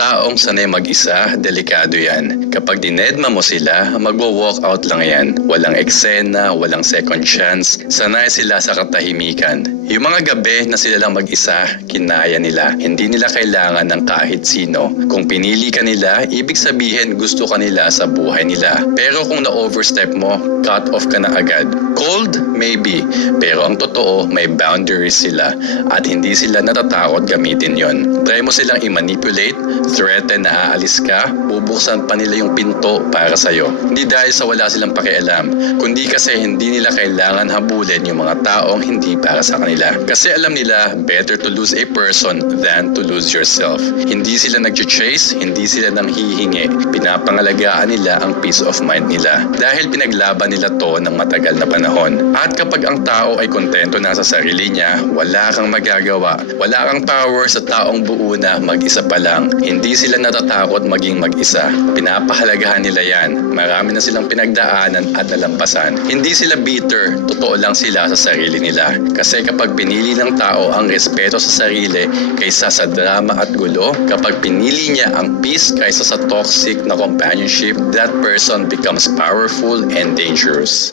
taong sanay mag-isa, delikado yan. Kapag dinedma mo sila, magwo-walk out lang yan. Walang eksena, walang second chance. Sanay sila sa katahimikan. Yung mga gabi na sila lang mag-isa, kinaya nila. Hindi nila kailangan ng kahit sino. Kung pinili ka nila, ibig sabihin gusto ka nila sa buhay nila. Pero kung na-overstep mo, cut off ka na agad. Cold? Maybe. Pero ang totoo, may boundaries sila. At hindi sila natatakot gamitin yon. Try mo silang i-manipulate, threaten na aalis ka, bubuksan pa nila yung pinto para sa'yo. Hindi dahil sa wala silang pakialam, kundi kasi hindi nila kailangan habulin yung mga taong hindi para sa kanila. Kasi alam nila, better to lose a person than to lose yourself. Hindi sila nag-chase, hindi sila nang hihingi. Pinapangalagaan nila ang peace of mind nila. Dahil pinaglaban nila to ng matagal na panahon. At kapag ang tao ay kontento na sa sarili niya, wala kang magagawa. Wala kang power sa taong buo na mag-isa pa lang. Hindi sila natatakot maging mag-isa. Pinapahalagahan nila yan. Marami na silang pinagdaanan at nalampasan. Hindi sila bitter. Totoo lang sila sa sarili nila. Kasi kapag pinili ng tao ang respeto sa sarili kaysa sa drama at gulo, kapag pinili niya ang peace kaysa sa toxic na companionship, that person becomes powerful and dangerous.